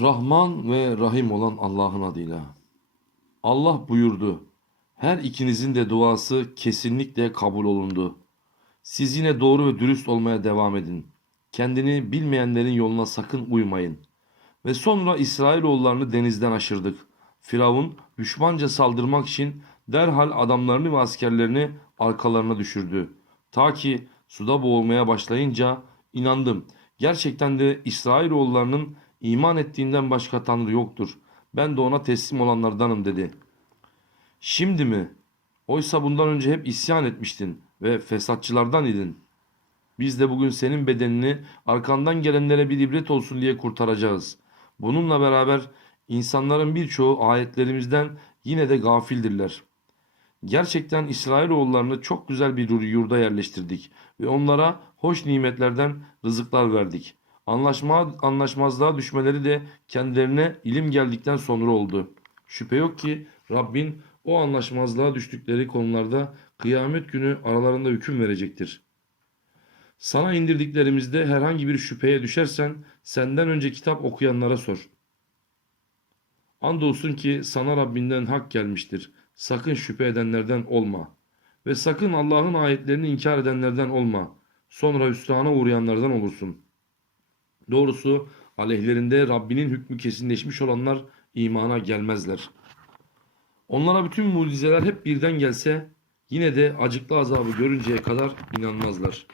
Rahman ve Rahim olan Allah'ın adıyla. Allah buyurdu. Her ikinizin de duası kesinlikle kabul olundu. Siz yine doğru ve dürüst olmaya devam edin. Kendini bilmeyenlerin yoluna sakın uymayın. Ve sonra İsrailoğullarını denizden aşırdık. Firavun düşmanca saldırmak için derhal adamlarını ve askerlerini arkalarına düşürdü. Ta ki suda boğulmaya başlayınca inandım. Gerçekten de İsrailoğullarının iman ettiğinden başka tanrı yoktur. Ben de ona teslim olanlardanım dedi. Şimdi mi? Oysa bundan önce hep isyan etmiştin ve fesatçılardan idin. Biz de bugün senin bedenini arkandan gelenlere bir ibret olsun diye kurtaracağız. Bununla beraber insanların birçoğu ayetlerimizden yine de gafildirler. Gerçekten İsrailoğullarını çok güzel bir yurda yerleştirdik ve onlara hoş nimetlerden rızıklar verdik. Anlaşma, anlaşmazlığa düşmeleri de kendilerine ilim geldikten sonra oldu. Şüphe yok ki Rabbin o anlaşmazlığa düştükleri konularda kıyamet günü aralarında hüküm verecektir. Sana indirdiklerimizde herhangi bir şüpheye düşersen senden önce kitap okuyanlara sor. Andolsun ki sana Rabbinden hak gelmiştir. Sakın şüphe edenlerden olma. Ve sakın Allah'ın ayetlerini inkar edenlerden olma. Sonra hüsrana uğrayanlardan olursun. Doğrusu aleyhlerinde Rabbinin hükmü kesinleşmiş olanlar imana gelmezler. Onlara bütün mucizeler hep birden gelse yine de acıklı azabı görünceye kadar inanmazlar.